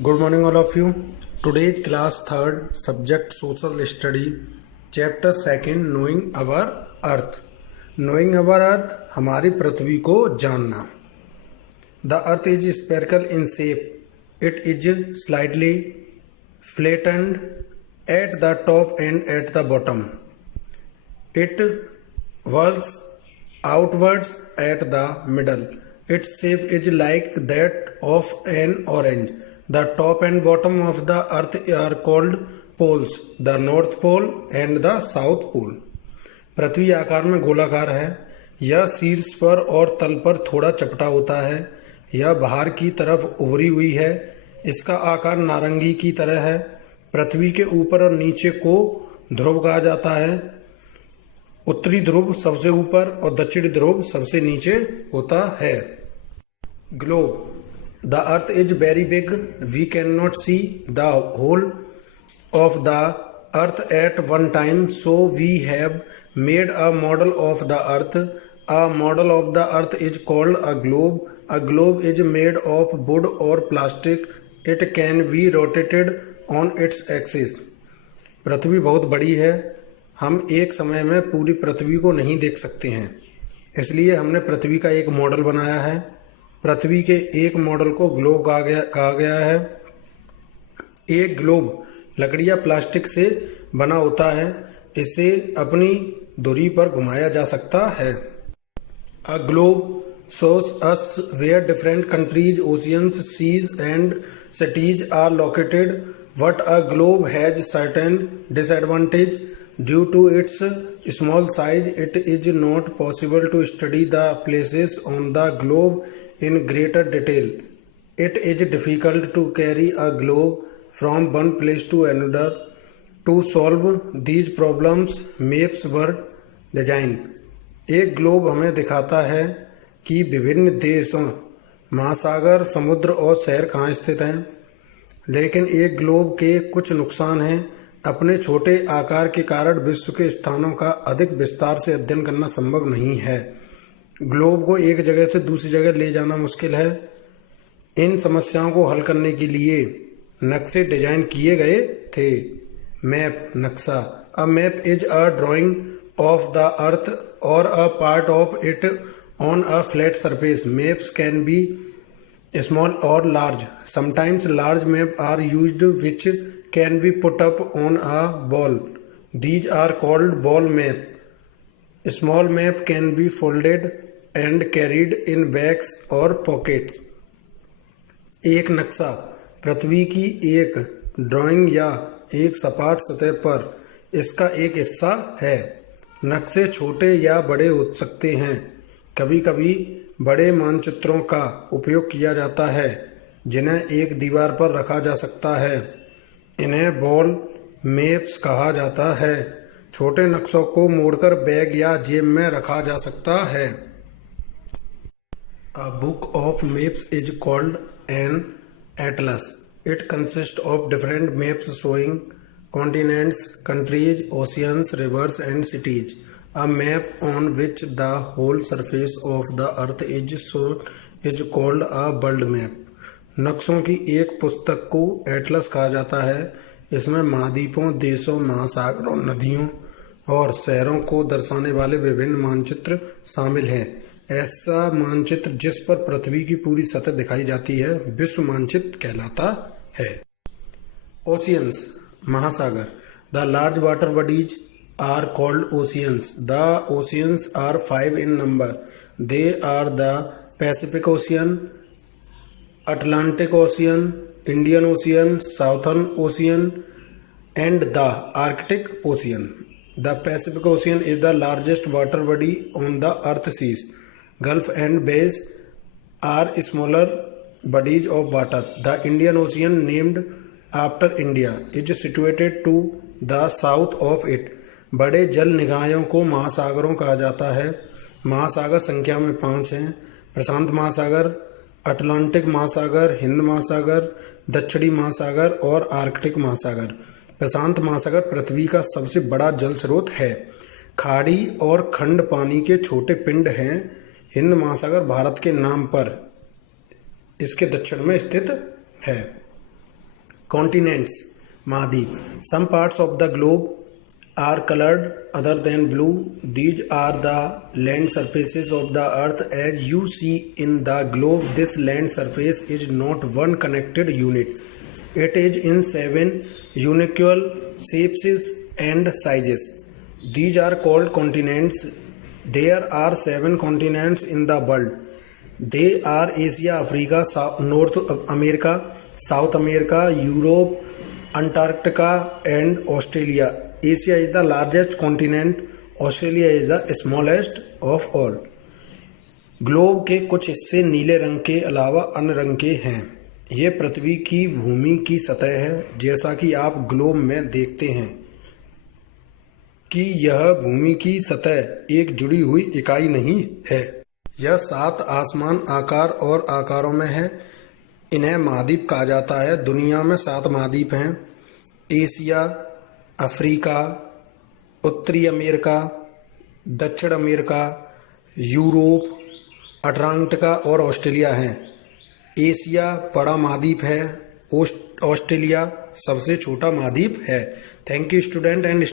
Good morning, all of you. Today's class third subject social study, chapter second, knowing our earth. Knowing our earth, हमारी पृथ्वी को जानना. The earth is spherical in shape. It is slightly flattened at the top and at the bottom. It whirls outwards at the middle. Its shape is like that of an orange. The top and bottom of the earth are called poles, the north pole and the south pole. पृथ्वी आकार में गोलाकार है. यह शीर्ष पर और तल पर थोड़ा चपटा होता है. यह बाहर की तरफ उभरी हुई है. इसका आकार नारंगी की तरह है. पृथ्वी के ऊपर और नीचे को ध्रुव कहा जाता है. उत्तरी ध्रुव सबसे ऊपर और दक्षिणी ध्रुव सबसे नीचे होता है. Globe. The earth is very big. We cannot see the whole of the earth at one time, so we have made a model of the earth. A model of the earth is called a globe. A globe is made of wood or plastic. It can be rotated on its axis. पृथ्वी बहुत बड़ी है. हम एक समय में पूरी पृथ्वी को नहीं देख सकते हैं, इसलिए हमने पृथ्वी का एक मॉडल बनाया है. पृथ्वी के एक मॉडल को ग्लोब कहा गया है. एक ग्लोब लकड़ी या प्लास्टिक से बना होता है. इसे अपनी धुरी पर घुमाया जा सकता है. A globe shows us where different countries, oceans, seas and cities are located. But a globe has certain disadvantage. Due to its small size, it is not possible to study the places on the globe in greater detail. It is difficult to carry a globe from one place to another. To solve these problems, maps were designed. एक globe हमें दिखाता है कि विभिन्न देशों, महासागर, समुद्र और शहर कहाँ स्थित हैं. लेकिन एक ग्लोब के कुछ नुकसान हैं. अपने छोटे आकार के कारण विश्व के स्थानों का अधिक विस्तार से अध्ययन करना संभव नहीं है. ग्लोब को एक जगह से दूसरी जगह ले जाना मुश्किल है. इन समस्याओं को हल करने के लिए नक्शे डिजाइन किए गए थे. मैप, नक्शा. A map is a drawing of the earth or a part of it on a flat surface. Maps can be small or large. Sometimes large maps are used which can be put up on a wall. These are called wall map. Small map can be folded and carried in bags or pockets. एक नक्शा पृथ्वी की एक drawing या एक सपाट सतह पर इसका एक हिस्सा है. नक्शे छोटे या बड़े हो सकते हैं. कभी कभी बड़े मानचित्रों का उपयोग किया जाता है जिन्हें एक दीवार पर रखा जा सकता है. इन्हें वॉल मैप्स कहा जाता है. छोटे नक्शों को मोड़कर बैग या जेब में रखा जा सकता है. A book of maps is called an atlas. It consists of different maps showing continents, countries, oceans, rivers and cities. A map on which the whole surface of the earth is shown is called a world map. नक्शों की एक पुस्तक को Atlas कहा जाता है. इसमें महाद्वीपों, देशों, महासागरों, नदियों और शहरों को दर्शाने वाले विभिन्न मानचित्र शामिल हैं. ऐसा मानचित्र जिस पर पृथ्वी की पूरी सतह दिखाई जाती है विश्व मानचित्र कहलाता है. ओशियंस, महासागर. The large water bodies are called oceans. The oceans are 5 in number. They are the Pacific Ocean, Atlantic Ocean, Indian Ocean, Southern Ocean and the Arctic Ocean. The Pacific Ocean is the largest water body on the earth. Seas, Gulf and bays are smaller bodies of water. The Indian Ocean, named after India, is situated to the south of it. बड़े जल निकायों को महासागरों कहा जाता है. महासागर संख्या में 5 हैं. प्रशांत महासागर, अटलांटिक महासागर, हिंद महासागर, दक्षिणी महासागर और आर्कटिक महासागर. प्रशांत महासागर पृथ्वी का सबसे बड़ा जल स्रोत है. खाड़ी और खंड पानी के छोटे पिंड हैं. हिंद महासागर भारत के नाम पर इसके दक्षिण में स्थित है. Continents, महाद्वीप. Some parts of the globe are colored other than blue. These are the land surfaces of the earth as you see in the globe. This land surface is not one connected unit. It is in 7 unequal shapes and sizes. These are called continents. There are 7 continents in the world. They are Asia, Africa, North America, South America, Europe, Antarctica and Australia. Asia is the largest continent. Australia is the smallest of all. Globe के कुछ हिस्से नीले रंग के अलावा अन्य रंग के हैं. ये पृथ्वी की भूमि की सतह है. जैसा कि आप ग्लोब में देखते हैं कि यह भूमि की सतह एक जुड़ी हुई इकाई नहीं है. यह 7 आसमान आकार और आकारों में है. इन्हें महाद्वीप कहा जाता है. दुनिया में 7 महाद्वीप हैं. एशिया, अफ्रीका, उत्तरी अमेरिका, दक्षिण अमेरिका, यूरोप, अंटार्कटिका और ऑस्ट्रेलिया हैं. एशिया बड़ा महाद्वीप है. ऑस्ट्रेलिया सबसे छोटा महाद्वीप है. Thank you student and